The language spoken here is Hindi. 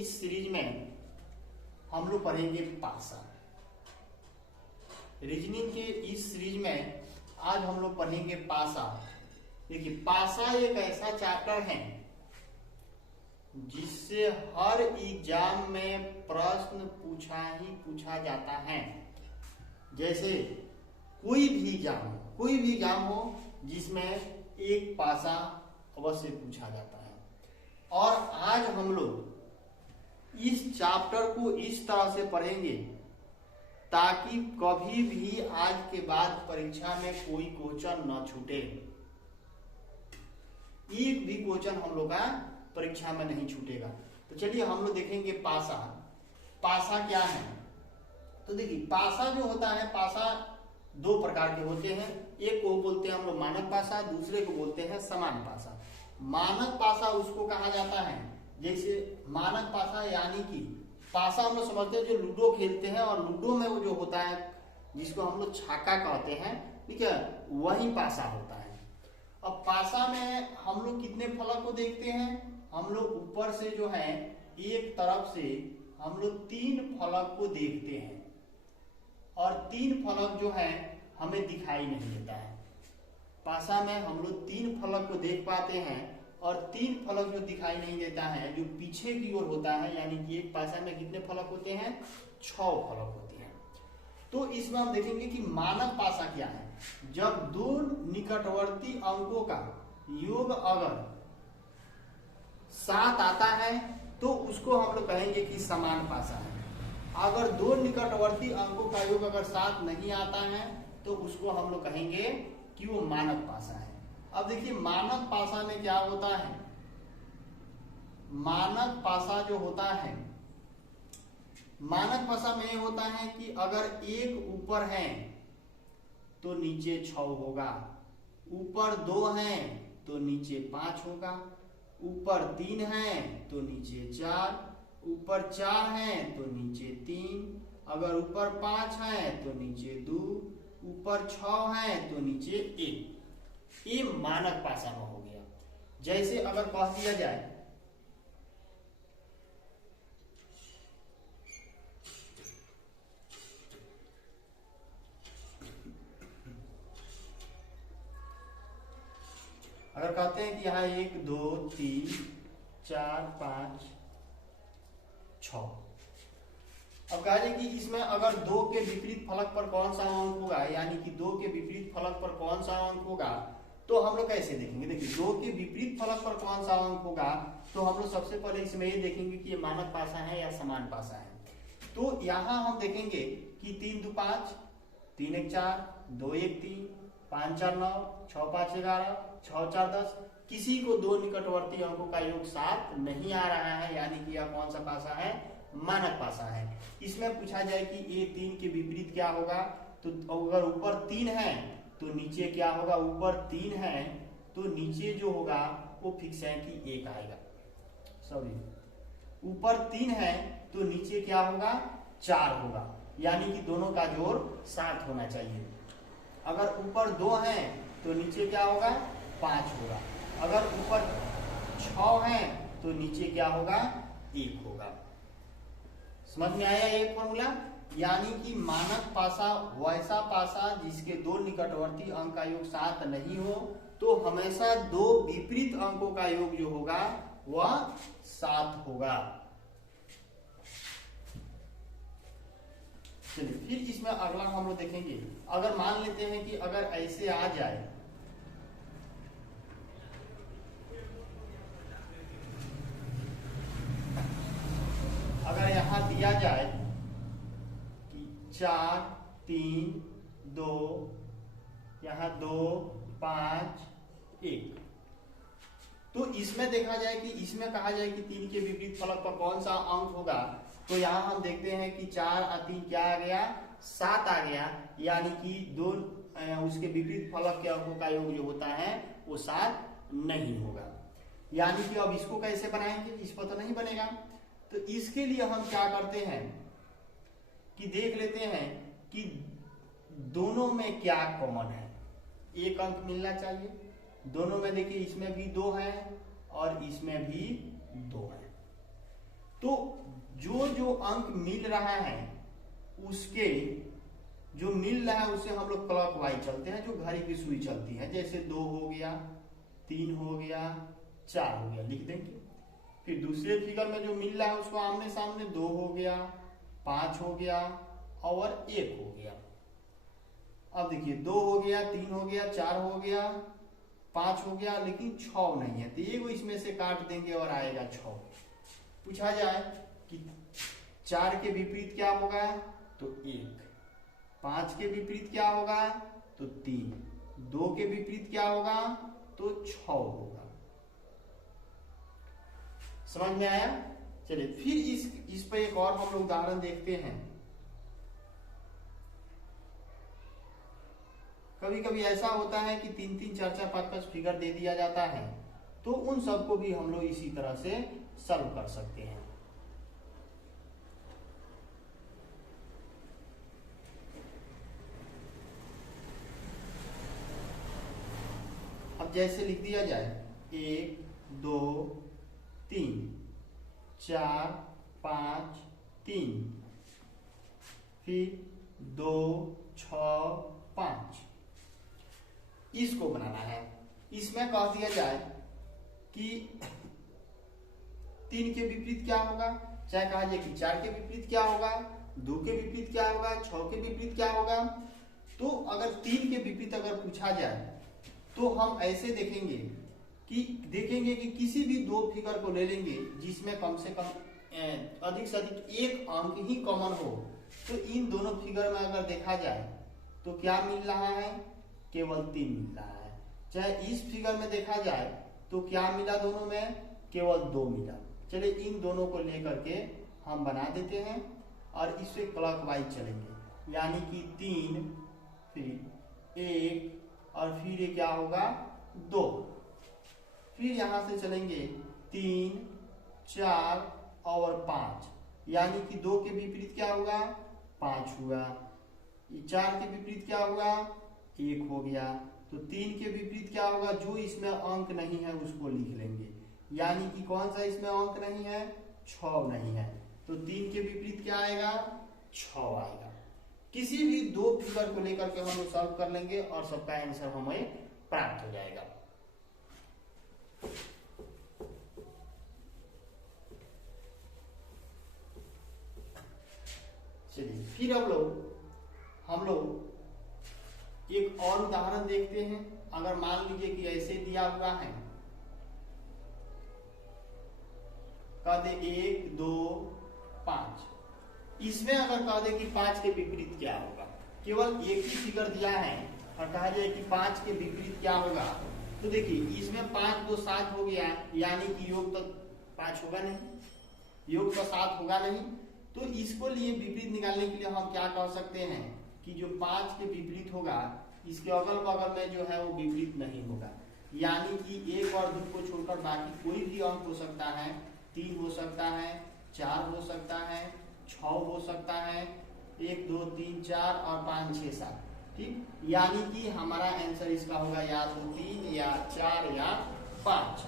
इस सीरीज में हम लोग पढ़ेंगे पासा। रीजनिंग के इस सीरीज में आज हम लोग पढ़ेंगे पासा। देखिए, पासा एक ऐसा चैप्टर है जिससे हर एग्जाम में प्रश्न पूछा जाता है। जैसे कोई भी एग्जाम हो जिसमें एक पासा अवश्य पूछा जाता है। और आज हम लोग इस चैप्टर को इस तरह से पढ़ेंगे ताकि कभी भी आज के बाद परीक्षा में कोई क्वेश्चन न छूटे। एक भी क्वेश्चन हम लोग का परीक्षा में नहीं छूटेगा। तो चलिए हम लोग देखेंगे पासा। पासा क्या है? तो देखिए, पासा जो होता है, पासा दो प्रकार के होते हैं। एक को बोलते हैं हम लोग मानक पासा, दूसरे को बोलते हैं समान पासा। मानक पासा उसको कहा जाता है, जैसे मानक पासा यानी कि पासा हम लोग समझते हैं जो लूडो खेलते हैं, और लूडो में वो जो होता है जिसको हम लोग छक्का कहते हैं, ठीक है, वही पासा होता है। अब पासा में हम लोग कितने फलक को देखते हैं? हम लोग ऊपर से जो है एक तरफ से हम लोग 3 फलक को देखते हैं, और 3 फलक जो है हमें दिखाई नहीं देता है। पासा में हम लोग 3 फलक को देख पाते हैं, और 3 फलक जो दिखाई नहीं देता है जो पीछे की ओर होता है, यानी कि एक पासा में कितने फलक होते हैं? 6 फलक होते हैं। तो इसमें हम देखेंगे कि मानक पासा क्या है। जब दो निकटवर्ती अंकों का योग अगर 7 आता है तो उसको हम लोग कहेंगे कि समान पासा है। अगर दो निकटवर्ती अंकों का योग अगर 7 नहीं आता है तो उसको हम लोग कहेंगे कि वो मानक पासा है। अब देखिए, मानक पासा में क्या होता है? मानक पासा जो होता है, मानक पासा में होता है कि अगर एक ऊपर है तो नीचे 6 होगा, ऊपर 2 है तो नीचे 5 होगा, ऊपर 3 है तो नीचे 4, ऊपर 4 है तो नीचे 3, अगर ऊपर 5 है तो नीचे 2, ऊपर 6 है तो नीचे 1। ये मानक पासा में हो गया। जैसे अगर कह दिया जाए अगर कहते हैं कि यहाँ 1 2 3 4 5 6, अब कहा जाए कि इसमें अगर 2 के विपरीत फलक पर कौन सा अंक होगा, यानी कि 2 के विपरीत फलक पर कौन सा अंक होगा, तो हम लोग कैसे देखेंगे? देखिए, 2 के विपरीत फलक पर कौन सा अंक होगा, तो हम लोग सबसे पहले इसमें ये देखेंगे कि ये मानक पासा है या समान पासा है। तो यहाँ हम देखेंगे कि 3 2 5, 3 1 4, 2 1 3, 5 4 9, 6 5 11, 6 4 10। किसी को 2 निकटवर्ती अंकों का योग 7 नहीं आ रहा है, यानी कि यह कौन सा पासा है? मानक पासा है। इसमें पूछा जाए कि ये 3 के विपरीत क्या होगा, तो अगर ऊपर 3 है तो नीचे क्या होगा? ऊपर 3 है तो नीचे जो होगा वो फिक्स है कि 1 आएगा। सॉरी, ऊपर 3 है तो नीचे क्या होगा? 4 होगा, यानी कि दोनों का जोड़ 7 होना चाहिए। अगर ऊपर 2 है तो नीचे क्या होगा? 5 होगा। अगर ऊपर 6 है तो नीचे क्या होगा? 1 होगा। समझ में आया ये फॉर्मूला? यानी कि मानक पासा वैसा पासा जिसके 2 निकटवर्ती अंक का योग 7 नहीं हो, तो हमेशा 2 विपरीत अंकों का योग जो होगा वह 7 होगा। चलिए, फिर इसमें अगला हम लोग देखेंगे। अगर मान लेते हैं कि अगर ऐसे आ जाए, अगर यहां दिया जाए कि 4 3 2, यहां 2 5 1, तो इसमें देखा जाए कि इसमें कहा जाए कि 3 के विपरीत फलक पर कौन सा अंक होगा, तो यहां हम देखते हैं कि 4 और 3 क्या आ गया? 7 आ गया, यानी कि 2 उसके विपरीत फलक के अंकों का योग जो होता है वो 7 नहीं होगा। यानी कि अब इसको कैसे बनाएंगे? इस पर तो नहीं बनेगा। तो इसके लिए हम क्या करते हैं कि देख लेते हैं कि दोनों में क्या कॉमन है। एक अंक मिलना चाहिए दोनों में। देखिए, इसमें भी 2 है और इसमें भी 2 है। तो जो जो अंक मिल रहा है उसके जो मिल रहा है उससे हम लोग क्लॉकवाइज चलते हैं, जो घड़ी की सुई चलती है। जैसे 2 हो गया, 3 हो गया, 4 हो गया, लिख देंगे। फिर दूसरे फिगर में जो मिल रहा है उसको आमने सामने 2 हो गया, 5 हो गया और 1 हो गया। अब देखिए 2 हो गया, 3 हो गया, 4 हो गया, 5 हो गया, लेकिन 6 नहीं है, तो एगो इसमें से काट देंगे और आएगा 6। पूछा जाए कि 4 के विपरीत क्या होगा, तो 1। 5 के विपरीत क्या होगा, तो 3। 2 के विपरीत क्या होगा, तो 6 होगा। समझ में आया? चलिए फिर इस पर एक और हम लोग उदाहरण देखते हैं। कभी कभी ऐसा होता है कि 3-3, 4-4, 5-5 फिगर दे दिया जाता है, तो उन सबको भी हम लोग इसी तरह से सॉल्व कर सकते हैं। अब जैसे लिख दिया जाए 1, 2, 3, 4, 5, 3, फिर 2, 6, 5, इसको बनाना है। इसमें कह दिया जाए कि 3 के विपरीत क्या होगा, चाहे कहा जाए कि 4 के विपरीत क्या होगा, 2 के विपरीत क्या होगा, 6 के विपरीत क्या होगा। तो अगर 3 के विपरीत अगर पूछा जाए तो हम ऐसे देखेंगे कि किसी भी 2 फिगर को ले लेंगे जिसमें कम से कम अधिक से अधिक एक अंक ही कॉमन हो। तो इन दोनों फिगर में अगर देखा जाए तो क्या मिल रहा है, केवल 3 मिल रहा है। चाहे इस फिगर में देखा जाए तो क्या मिला दोनों में, केवल 2 मिला। चलिए इन दोनों को लेकर के हम बना देते हैं और इससे क्लॉकवाइज चलेंगे, यानी कि 3, फिर 1 और फिर ये क्या होगा 2। फिर यहां से चलेंगे 3, 4 और 5, यानी कि 2 के विपरीत क्या होगा, 5 हुआ। 4 के विपरीत क्या होगा, 1 हो गया। तो 3 के विपरीत क्या होगा, जो इसमें अंक नहीं है उसको लिख लेंगे, यानी कि कौन सा इसमें अंक नहीं है, 6 नहीं है। तो 3 के विपरीत क्या आएगा, 6 आएगा। किसी भी 2 फिगर को लेकर के हम लोग सॉल्व कर लेंगे और सबका आंसर हमें प्राप्त हो जाएगा। चलिए फिर हम लोग एक और उदाहरण देखते हैं। अगर मान लीजिए कि ऐसे दिया हुआ है, कह दे 1, 2, 5, इसमें अगर कह दे कि 5 के विपरीत क्या होगा, केवल एक ही फिगर दिया है और कहा जाए कि 5 के विपरीत क्या होगा, तो देखिए इसमें 5, 2, 7 हो गया, यानी कि योग तो 5 होगा नहीं, योग तो 7 होगा नहीं। तो इसको लिए विपरीत निकालने के लिए हम क्या कर सकते हैं कि जो 5 के विपरीत होगा इसके अगल बगल में जो है वो विपरीत नहीं होगा, यानी कि 1 और 2 को छोड़कर बाकी कोई भी अंक हो सकता है। 3 हो सकता है, 4 हो सकता है, 6 हो सकता है, 1, 2, 3, 4 और 5, 6, 7, ठीक। यानी कि हमारा आंसर इसका होगा या तो 3 या 4 या 5।